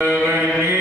हरे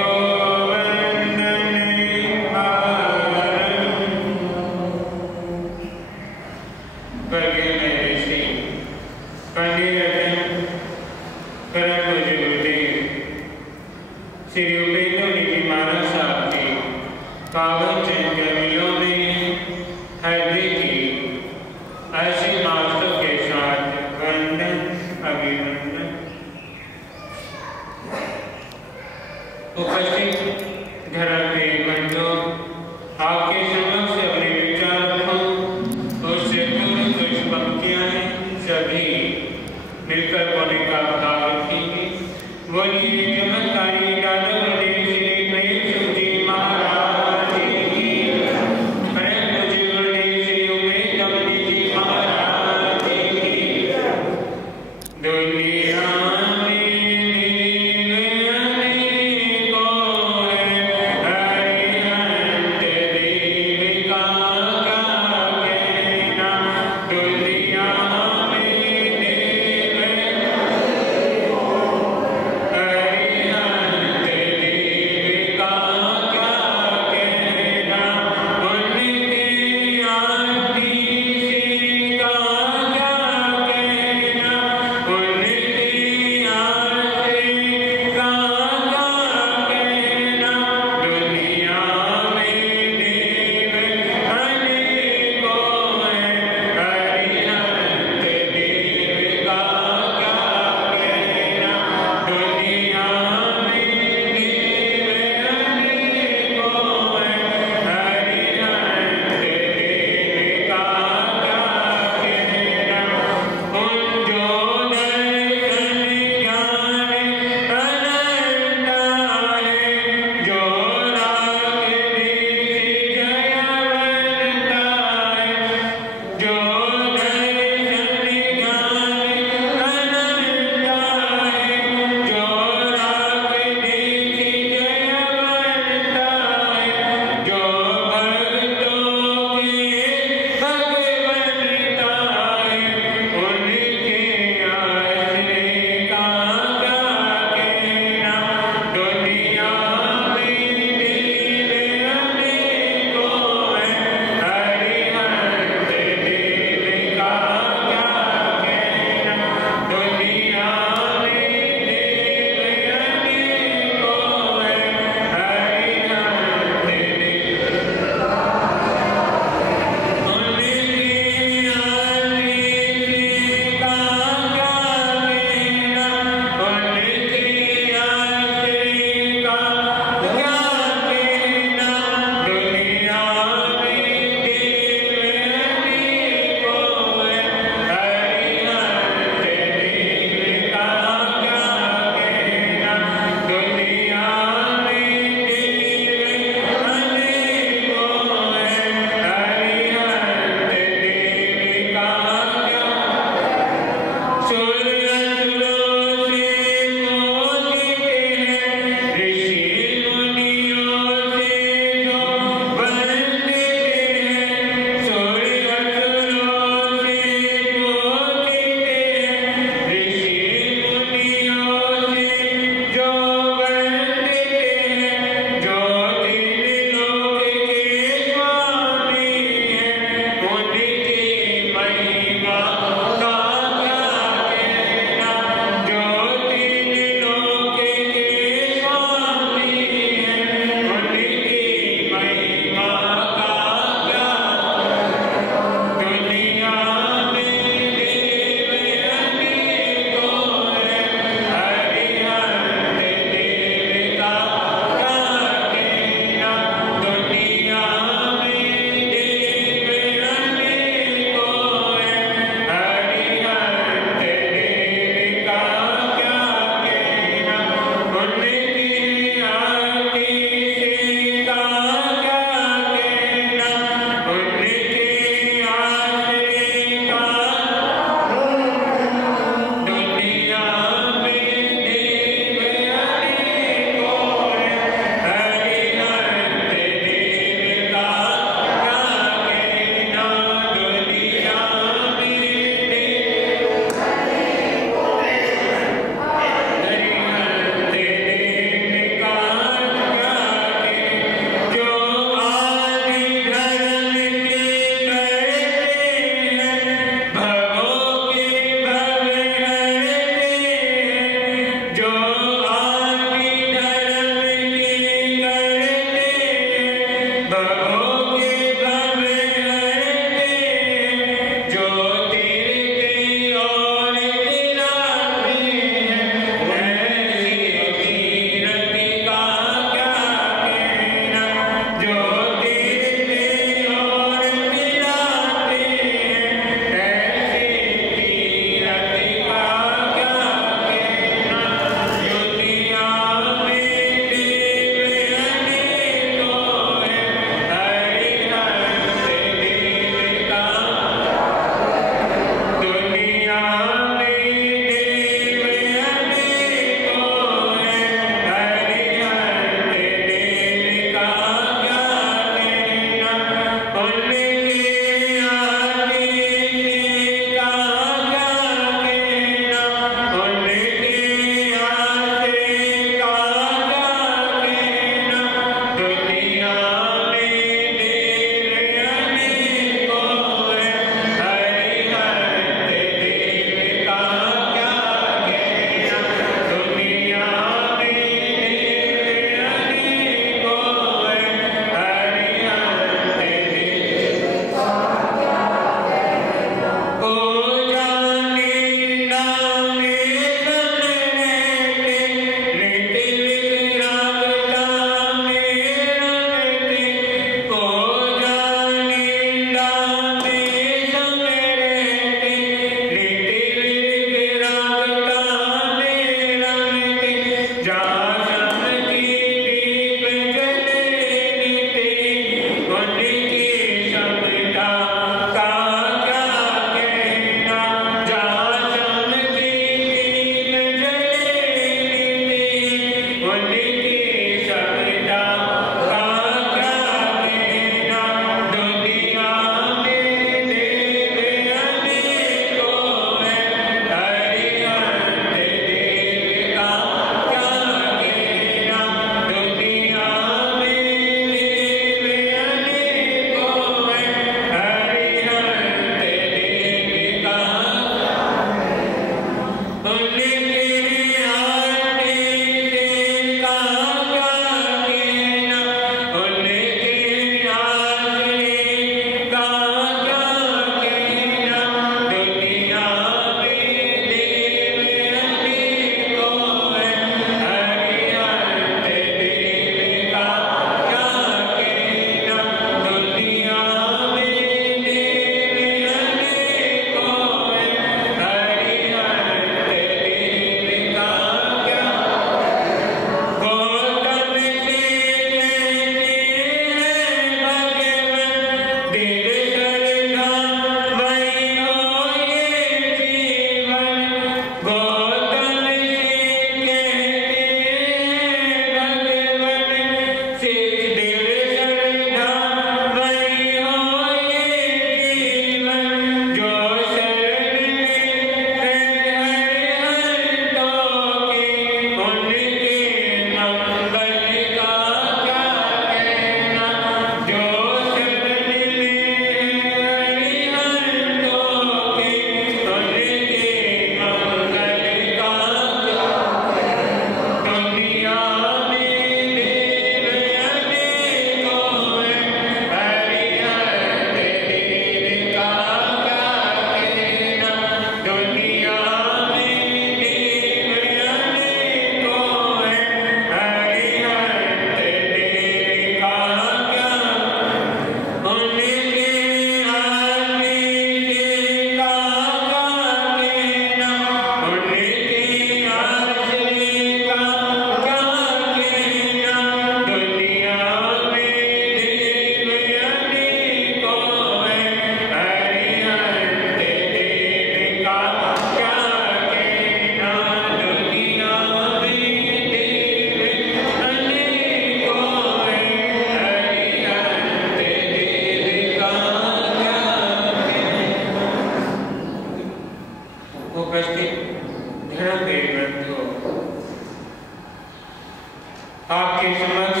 आपके समक्ष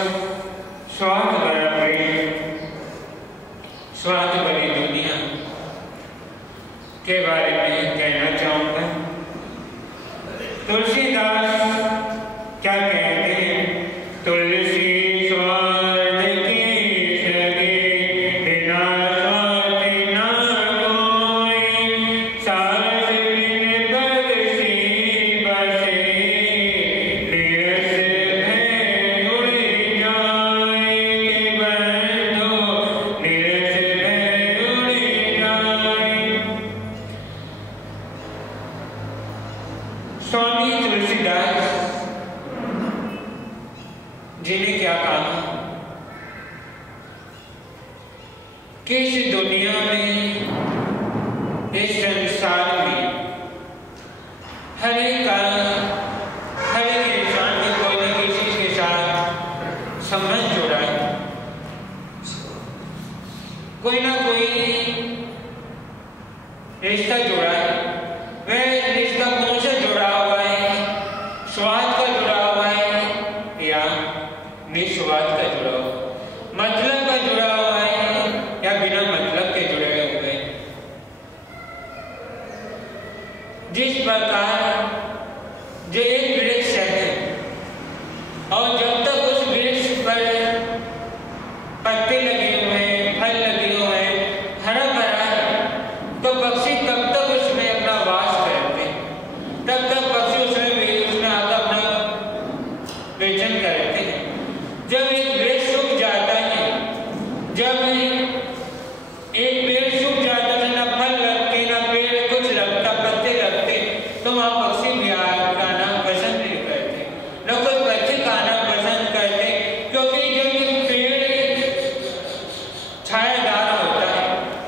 स्वार्थ भरा प्रेम, स्वार्थ भरी दुनिया के बारे में कहना चाहूँगा। तुलसीदास क्या कहते हैं? तुलसी स्वार्थ की सगे, बिना स्वार्थ ना कोई, सास बिन पद सी बसे, निरस भय उड़ जाए, के बंधो निरस भय उड़ जाए। स्वामी तुलसीदास जी ने क्या कहा कि इस दुनिया में, इस संसार में हर एक इंसान को कोई न किसी के साथ संबंध जुड़ा है, कोई ना कोई रिश्ता जुड़ा है। वह रिश्ता कौन सा जुड़ा हुआ है? स्वार्थ का जुड़ा हुआ है या निस्वार्थ का जुड़ा हुआ है? मतलब का जुड़ा हुआ है या बिना मतलब के जुड़े हुए हैं? जिस प्रकार जो एक वृक्ष है और जब तक उस वृक्ष पर पत्ते लगे हुए हैं, फल लगे हुए हैं, हरा भरा है, तो पक्षी तब तक उसमें अपना वास करते हैं, तब तक पक्षी उसमें आकर अपना वेचन करते हैं। जब एक वृक्ष सूख जाता है, जब एक पेड़ सूख जाता है, ना फल लगते, ना पेड़ कुछ लगता, पत्ते लगते, तो वहाँ पक्षी भी आना पसंद नहीं करते, न कुछ पक्षी खाना पसंद करते, क्योंकि जब ये पेड़ छायादार होता है,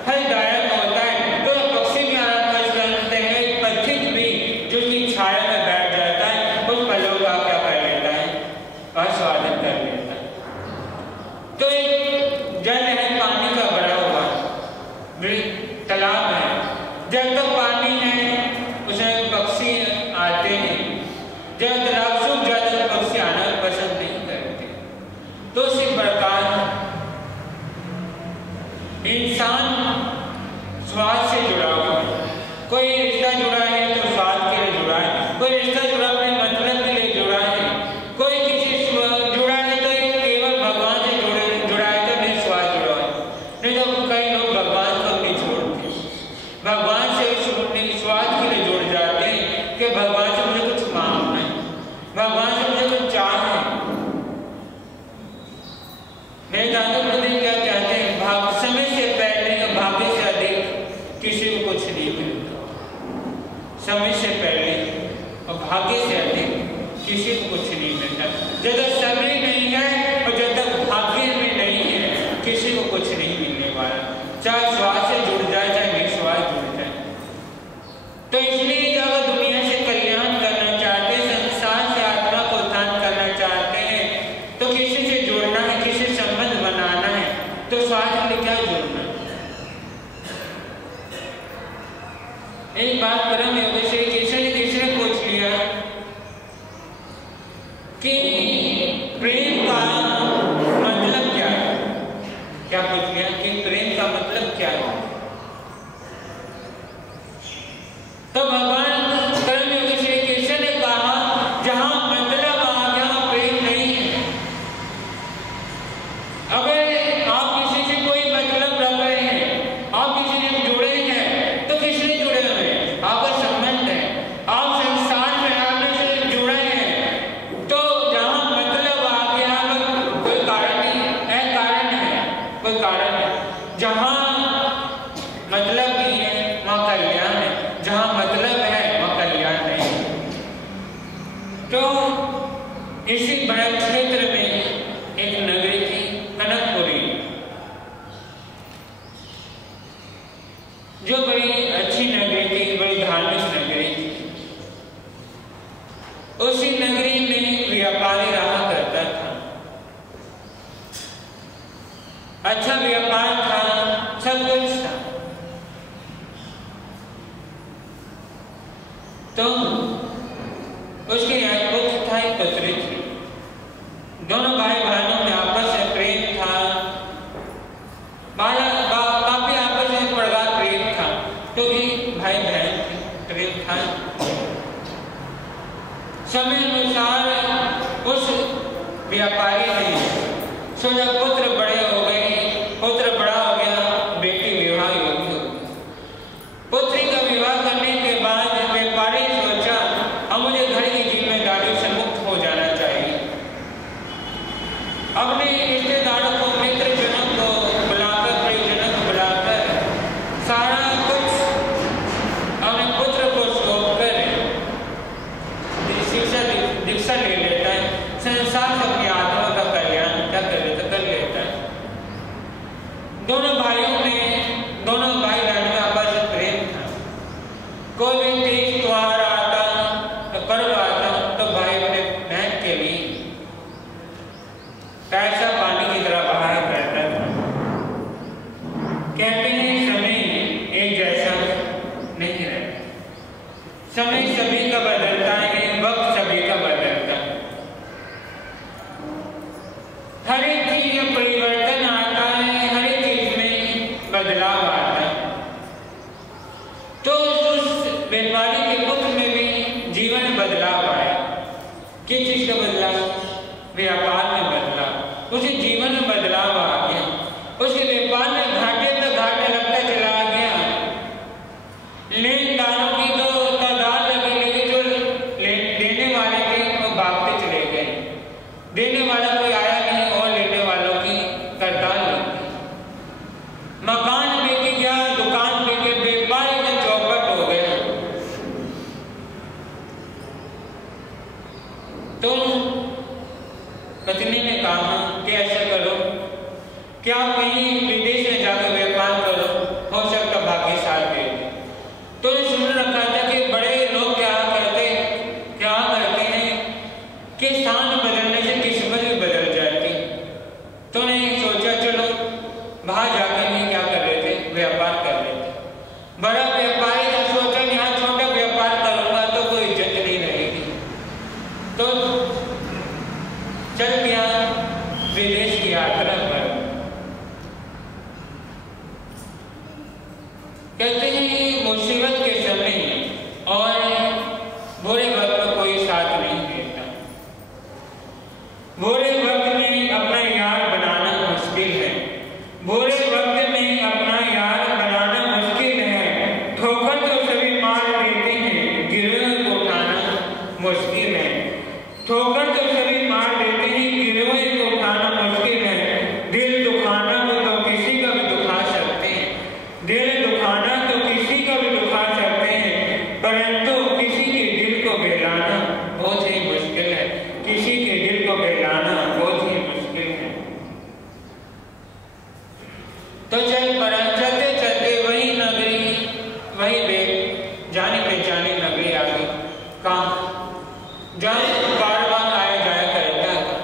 फलदायक होता है, तो पक्षी भी आना पसंद करते हैं। पक्षी भी जो कि छाया में बैठ जाता है, उस फलों का क्या कर लेता है? आस्वादन कर लेता है। तो एक जल है, पानी का भरा हुआ तालाब है, जब तक पानी है उसमें पक्षी आते हैं, जब तालाब सूख जाता है तो पक्षी आना पसंद नहीं करते। तो इसी प्रकार इंसान स्वार्थ से जुड़ा हुआ है। कोई रिश्ता जुड़ा है तो स्वार्थ के लिए जुड़ा है, कोई रिश्ता जुड़ा अपने मतलब के लिए जुड़ा है, कोई किसी जुड़ा है तो केवल भगवान से जुड़ा है तो निस्वार्थ जुड़ा है। नहीं तो कई लोग भगवान को नहीं छोड़ते, भगवान से स्वार्थ के लिए जुड़ जाते हैं कि भगवान से मुझे कुछ मांगना है, भगवान से मुझे कुछ चाहना है। मेरे दादा प्रदेश क्या कहते हैं? समय से पहले या भाग्य से अधिक किसी को कुछ नहीं मिलता। समय से पहले और भाग्य से अधिक किसी को कुछ नहीं मिलता। जब तक समय नहीं है और जब तक भाग्य में नहीं है, किसी को कुछ नहीं मिलने वाला, चाहे स्वार्थ से जुड़ जाए चाहे निस्वार्थ जुड़ जाए। तो इसलिए जब दुनिया से कल्याण करना चाहते हैं, संसार से आत्मा को उत्थान करना चाहते हैं, तो किसी से जुड़ना है, किसी से संबंध बनाना है, तो स्वार्थ के लिए क्या जुड़ना है? एक बात परम योगी से किसी ने पूछ लिया कि प्रेम का मतलब क्या है? क्या पूछ लिया कि प्रेम का मतलब क्या है? तो भगवान परम योगी श्री कृष्ण ने कहा, जहां मतलब आ गया प्रेम नहीं है। अगर आप किसी से कोई मतलब रख रहे हैं, आप किसी से जुड़े हैं, तो किसने जुड़े हुए हैं? आपका संबंध है, आप संसार में आपने से जुड़े हैं, तो जहां मतलब आ गया कोई कारण नहीं है, कारण है, कोई कारण है। जहां मतलब नहीं है वहां कल्याण है, जहां मतलब है वहां कल्याण नहीं है। तो इसी भरत क्षेत्र में एक नगरी थी, कनकपुरी, जो बड़ी अच्छी नगरी थी, बड़ी धार्मिक नगरी थी। उसी नगरी में व्यापारी रहा करता था, अच्छा व्यापार था, सब कुछ था। तो उसके यहाँ पुत्र था, एक पुत्री थी। दोनों भाई बहनों में आपस में प्रेम था, काफी आपस में प्रगाढ़ प्रेम था, क्योंकि भाई बहन प्रेम था। समय अनुसार उस व्यापारी ने सोचा पुत्र बड़े हो गए, पुत्र बड़ा हो गया, बेटी विवाह योग्य हो गई। पुत्री का विवाह करने के बाद व्यापारी सोचा अब मुझे घर की जिम्मेदारी से मुक्त हो जाना चाहिए। अपने रिश्तेदारों को, मित्रजनों को बुलाकर, परिजनों को बुलाकर सारा कुछ अपने पुत्र को सौंपकर दीक्षा ले लेता है। संसार से अपनी आत्मा का कल्याण क्या कर लेता है। दोनों भाई बहनों में आपस में प्रेम था। कोई भी तीज त्योहार आता, पर्व आता तो भाई अपने बहन के लिए पैसा पानी की तरह बहाया करता था। कहते हैं समय एक जैसा नहीं रहता, समय सभी का बदलता है, वक्त सभी का बदलता है। हर एक चीज में परिवर्तन आता है, हर एक चीज में बदलाव आता है। तो उस व्यापारी के पुत्र में भी जीवन में बदलाव आया। किस चीज का बदलाव? व्यापार में बदलाव, उसे जीवन में बदलाव आ गया। उसके व्यापार में घाटे पे घाटा लगता चला गया। लेनदारों की तो तादाद लगी, लेकिन जो देने वाले थे वो भागते चले गए। देने वाला कोई आया नहीं और लेने वालों की कतार लग गई। मकान बिक गया, दुकान बिक गई, व्यापारी का चौपट हो गया। तो पत्नी ने कहा कि ऐसा करो, क्या कहीं विदेश में जाकर व्यापार करो, हो सकता भाग्य साथ दे। तो सुन रखा था कि बड़े लोग क्या करते हैं कि स्थान बदलने से किस्मत भी बदल जाती। तो ने सोचा चलो बाहर जाकर नहीं क्या कर रहे थे, व्यापार कर रहे थे। बड़ा व्यापारी ने सोचा यहाँ छोटा व्यापार करूंगा तो कोई इज्जत नहीं रहेगी, तो चल गया विदेश की यात्रा पर। कहते हैं मुसीबत के समय और बुरे वक्त में कोई साथ नहीं देता। बुरे वक्त में अपना यार बनाना मुश्किल है, बुरे वक्त में अपना यार बनाना मुश्किल है। ठोकर तो सभी मार देते हैं, गिरोह को उठाना मुश्किल है। ठोकर तो सभी मार देते हैं, गिरोह को उठाना मुश्किल है। दिल दुखाना तो किसी का भी दुखा सकते हैं, दिल दुखाना तो किसी का भी दुखा सकते हैं, परंतु किसी के दिल को बहलाना बहुत ही मुश्किल है। किसी के दिल को बहलाना बहुत ही मुश्किल है। तो चलते चलते वही नगरी, वही जाने पहचाने नगरी आ गई। कहाँ? जहाँ कारवां आया जाया करता था,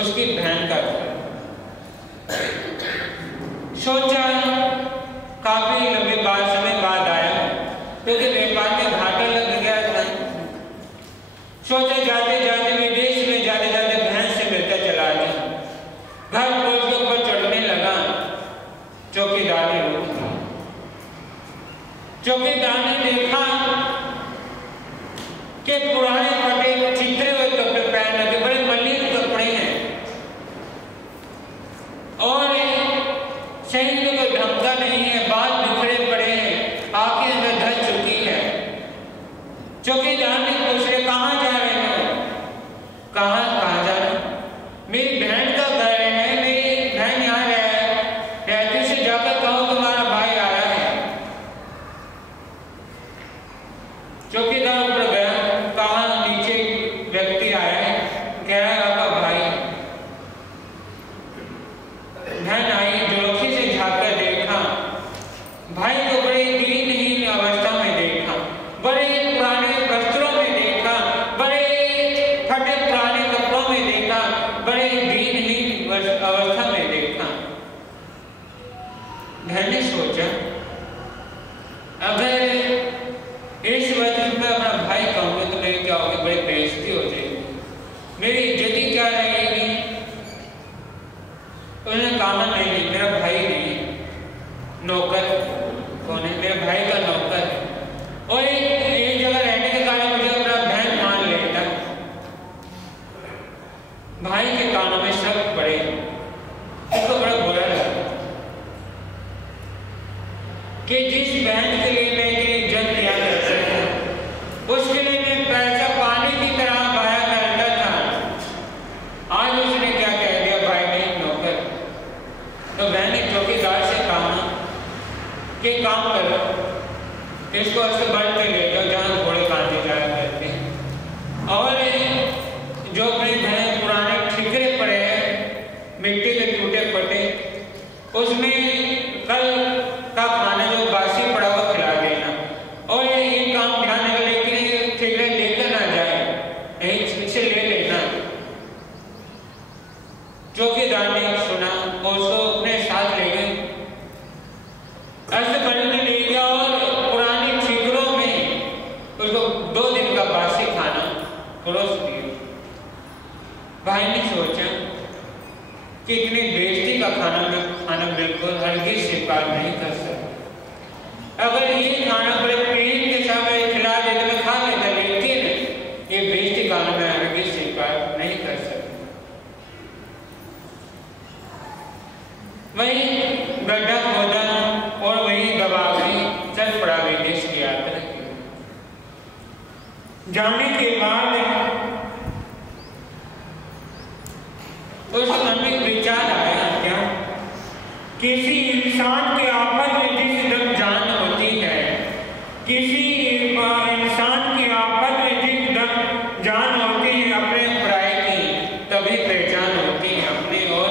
उसकी बहन का घर। सोचा काफी लंबे समय बाद आया, क्योंकि व्यापार में घाटा लग गया था। सोचा जाते जाते विदेश में जाते जाते बहन से मिलता चला गया। घर पहुंच के ऊपर चढ़ने लगा, चौकीदार ने रोक दिया। चौकीदार ने देखा कि पुराने फटे चित्रे हुए कपड़े पहन रखे, बड़े मलिन कपड़े हैं और शरीर में कोई ढंग का नहीं है, बाल बिखरे पड़े हैं, आंखें अंदर धस चुकी है। चौकीदार ने पूछ लिया कहाँ जा रहे हो? कहाँ जा रहे हो? मेरी बहन का घर है, मेरी बहन यहाँ रहती, से जाकर कहो तुम्हारा भाई आया है। चौकीदार ऊपर गया, कहा नीचे व्यक्ति आया है, कह रहा है आपका भाई। बहन आई, जोखी से झाँककर देखा, भाई को बड़े दीनहीन अवस्था में देखा, बड़े पुराने वस्त्रों में देखा, बड़े फटे पुराने कपड़ों उसने कहा नहीं, मेरा भाई नहीं, नौकर कौन है, मेरे भाई का नौकर है, और एक जगह रहने के कारण मुझे अपना बहन मान लेता। भाई के कानों में शक पड़े, इसको बड़ा बुरा लगा कि जिस बहन के लिए मैं इज्जत दिया करता था, उसके लिए मैं पैसा पानी की तरह बहाया करता था, आज उसने क्या कह दिया, भाई नहीं नौकर। तो बहन ने चौकीदार से कहा कि काम करो, इसको ऐसे बढ़ के ले जाओ जहाँ घोड़े बांधे जाया करते हैं, और जो अपने घर पुराने ठिकरे पड़े हैं मिट्टी के टूटे फटे, उसमें कल का खाना जो बासी पड़ा हुआ खिला देना, और ये काम ध्यान रखना, लेकिन ठिकरे लेकर ना जाए, इसे ले लेना। चौकीदार ने सुना और उसको अपने साथ ले गए, ऐसे बनने ले गया और पुरानी ठिकरों में उसको 2 दिन का बासी खाना परोस दिया। भाई ने सोचा कि इतनी बेइज्जती का खाना बिल्कुल हरगिज स्वीकार नहीं कर सकता। अगर ये खाना बड़े प्रेम के साथ खिला देते मैं खा लेता, लेकिन ये बेइज्जती खाना मैं हरगिज स्वीकार नहीं कर सकता। वही गड्ढा खोदा और वही दबा गई, चल पड़ा विदेश की यात्रा की। जाने के बाद उस मन में विचार आया, क्या किसी इंसान के आफत में जिस दम जान होती है, किसी इंसान की आफत में जिस दम जान होती है, अपने पराये की तभी पहचान होती है, अपने और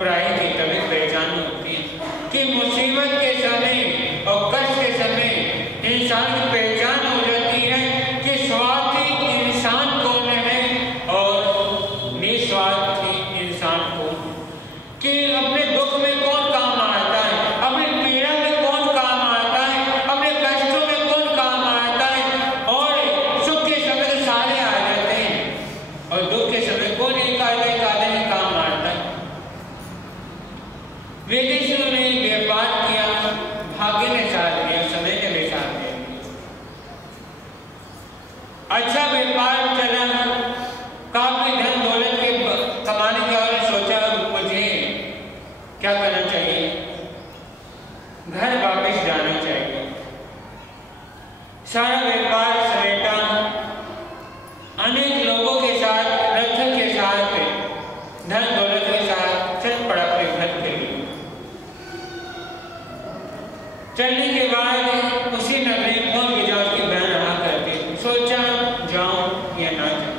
पराये की तभी पहचान होती है, कि मुसीबत के समय और कष्ट के समय इंसान की पहचान हो जाती है कि स्वार्थी इंसान कौन है और निस्वार्थी इंसान कौन, कि अपने दुख में कौन काम आता है, अपने पीड़ा में कौन काम आता है, अपने कष्टों में कौन काम आता है, और सुख के समय तो सारे आ जाते हैं और दुख के समय कौन एक आधे ही काम आता है। विदेशियों ने व्यापार किया, भाग्य ने साथ दिया, समय ने भी साथ दिया, अच्छा व्यापार चला, काफी धन दौलत के कमाने के और सोचा मुझे क्या करना चाहिए, घर वापस जाना चाहिए। सारा व्यापार समेटा, अनेक लोगों के साथ, रथ के साथ, धन दौलत के साथ चल पड़ा अपने घर के लिए। चलने के बाद उसी नगरी पहुंच गया, उसकी बहन रहा करती, सोचा जाऊं या ना जाऊं।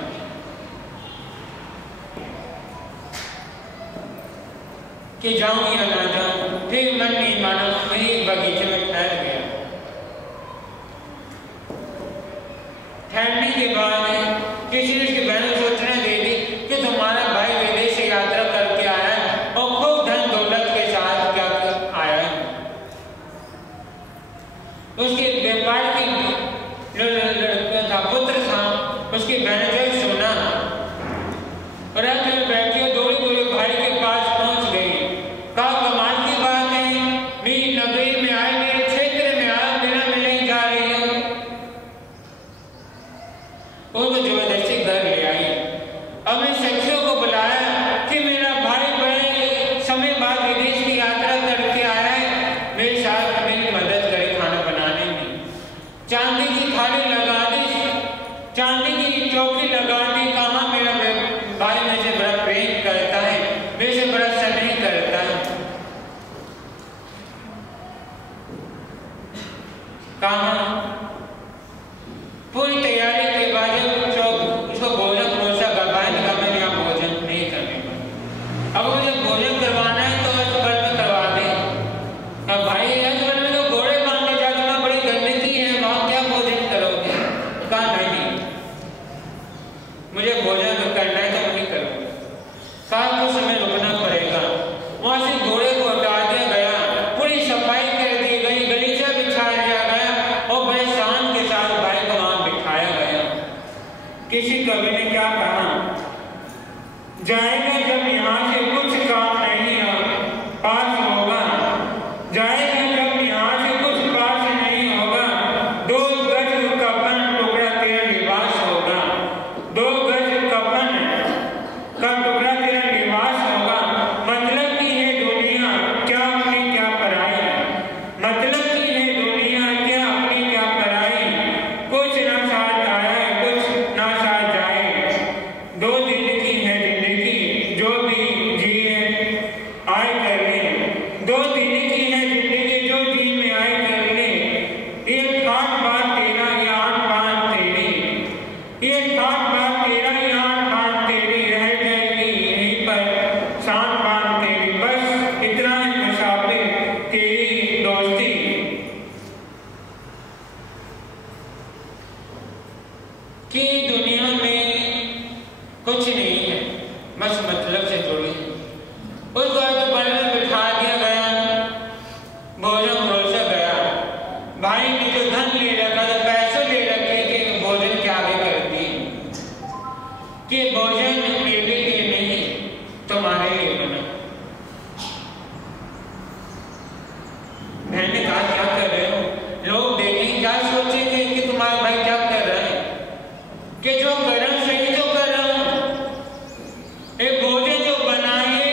कि जाऊं या ना जाऊं, फिर मन नहीं माना, वही बगीचे में ठहर गया। ठहरने के बाद किसी ने उसकी बहन को सूचना दे दी कि तुम्हारा भाई विदेश से यात्रा करके आया है और खूब धन दौलत के साथ क्या आया है। उसके व्यापार की लड़का था, पुत्र था, उसकी बहन जो सुना, रथ में बैठी दौड़ी भाई के पास पहुंच गई, कहा कमाल की बात है, मेरी नगरी में आए, मेरे क्षेत्र में आए, बिना मिले ही जा रही हो। उनको जबरदस्ती घर ले आई, अपने सखियों को बुलाया कि मेरा भाई बड़े समय बाद विदेश की यात्रा करके आया है, मेरे साथ मेरी मदद करे खाना बनाने में। चांदी की थाली लगा दी, चांदी की चौकी लगा दी, कहा मेरा भाई मुझे बड़ा प्रेम करता है, मेरे से बड़ा स्नेह करता है। कहा पूरी तैयारी के बाद उसको भोजन परोसा कर, भाई ने कहा मैंने यहाँ भोजन नहीं करने का, अब मुझे भोजन करवाना है तो इस घर में करवा दे। अब भाई इस घर में तो घोड़े बांधने जाकर बड़ी गंदगी है, वहां क्या भोजन करोगे? कहा नहीं, मुझे भोजन करना है तो वही करूँगा। कहा कुछ समय रुकना पड़ेगा। वहां से घोड़े को हटा दिया गया, पूरी सफाई कर दी गई, गलीचा बिछा दिया गया और बड़े शान के साथ भाई को वहां बिठाया गया। किसी कवि ने क्या कहा, जाएगा जब यहाँ से कुछ काम नहीं है बस मतलब से जुड़ी। उसको तो बल में बिठा दिया गया, भोजन परोसा गया। भाई ने जो धन ले रखा था, पैसे ले रखे थे, भोजन के आगे कर दिए कि भोजन मेरे लिए नहीं तुम्हारे लिए बना। मैंने कहा क्या कर रहे हो? लोग देखेंगे, क्या सोचेंगे कि तुम्हारा भाई क्या कर रहा है? कि जो कर रहा हूं सही तो कर रहा हूं। एक भोजन जो बनाए,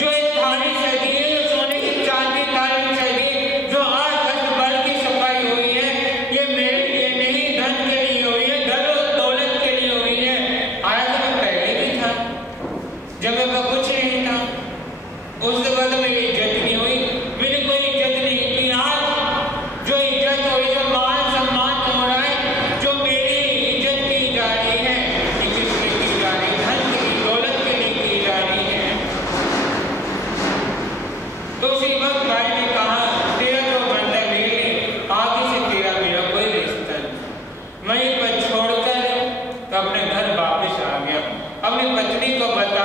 जो एक थाली सजी है, जो सोने की चांदी थाली सजी, जो आज भर की सफाई हुई है, ये मेरे लिए नहीं धन के लिए हुई है, धन और दौलत के लिए हुई है। आया तो मैं पहले भी था जब मैं कुछ नहीं था, उसके बाद मेरी इज्जत नहीं हुई, मेरी कोई इज्जत नहीं की। आज जो इज्जत हुई, जो मान सम्मान हो रहा है, जो मेरी इज्जत की जा रही है, ये किसके की जा रही है? धन के लिए, दौलत के लिए की जा रही है। तो उसी वक्त भाई ने कहा तेरा तो बंदा ले ले, आगे से तेरा मेरा कोई रिश्ता नहीं। वहीं पर छोड़कर तो अपने घर वापस आ गया। अपनी पत्नी को बता